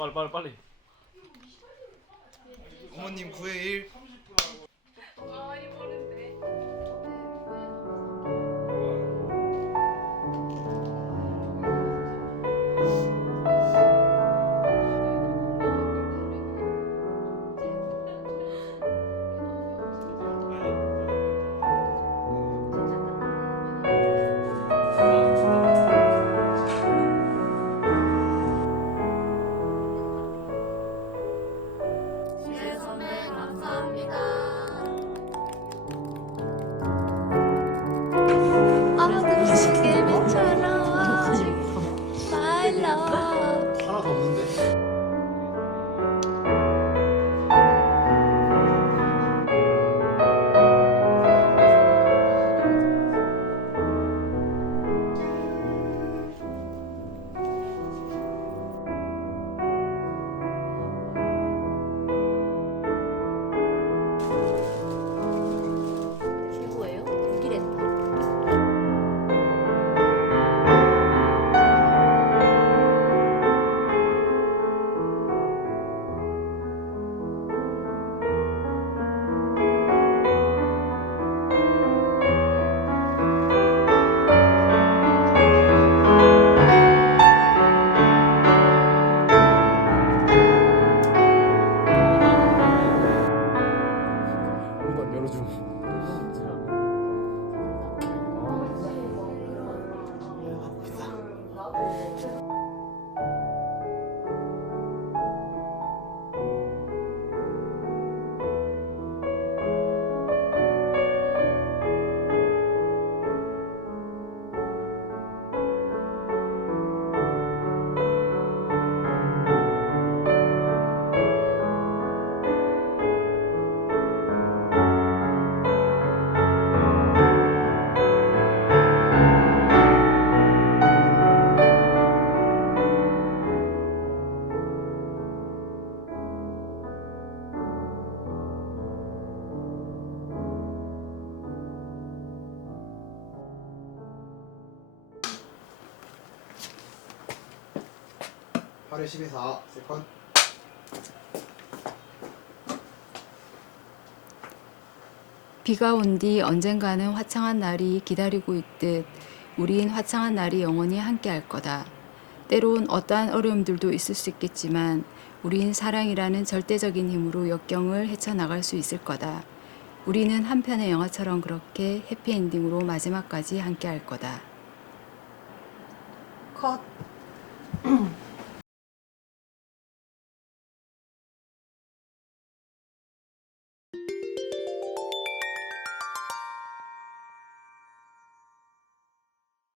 빨리 빨리 빨리. 어머님 9회 1 8에 12사 세컨 비가 온 뒤 언젠가는 화창한 날이 기다리고 있듯 우린 화창한 날이 영원히 함께할 거다. 때론 어떠한 어려움들도 있을 수 있겠지만 우린 사랑이라는 절대적인 힘으로 역경을 헤쳐나갈 수 있을 거다. 우리는 한편의 영화처럼 그렇게 해피엔딩으로 마지막까지 함께할 거다. 컷.